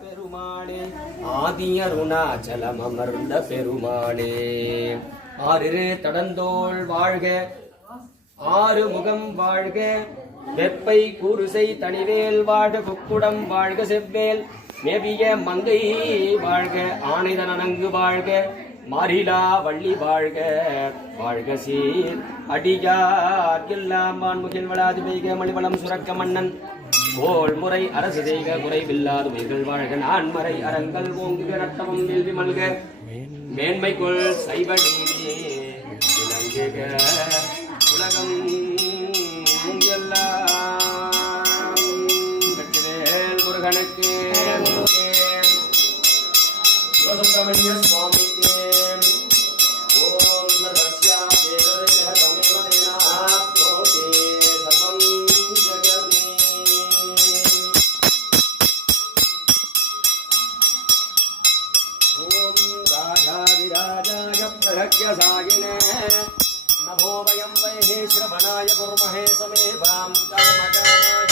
பெருமாளே ஆதி அருணாச்சலம் அமர்ந்த பெருமாளே ஆறிரு தடந்தோள் வாழ்க ஆறு முகம் வாழ்க வெப்பை கூறுசை தனிவேல் வாழ்க குக்குடம் வாழ்க செவ்வேல் மேவிய மங்கை வாழ்க ஆணைதன் அணங்கு வாழ்க மாறிலா வள்ளி வாழ்க வாழ்க சீர் அடியார் எல்லாம் வான்முகில் வளாது பெய்க மணிவளம் சுரக்க மன்னன் கோள் முறை அரசு செய்க குறைவில்லாத உயிர்கள் வாழ்க நான்மறை அறங்கள் ஓங்குக நட்டமும் வேள்வி மல்க மேன்மைக்குள் சைவ நீதி விளங்குக உலகம் எல்லாம் வெற்றிவேல் முருகனுக்கு சுப்பிரமணிய சுவாமிக்கு ஓம் சர்வஸ்யா தேவதேவ தமேவ தேனாப்னோதி சர்வம் ஜகதி ஓம் ராஜாதிராஜாய பிரக்யசாயினே नमो वयं वै श्रवणाय कुर्महे समेवां कामकामाय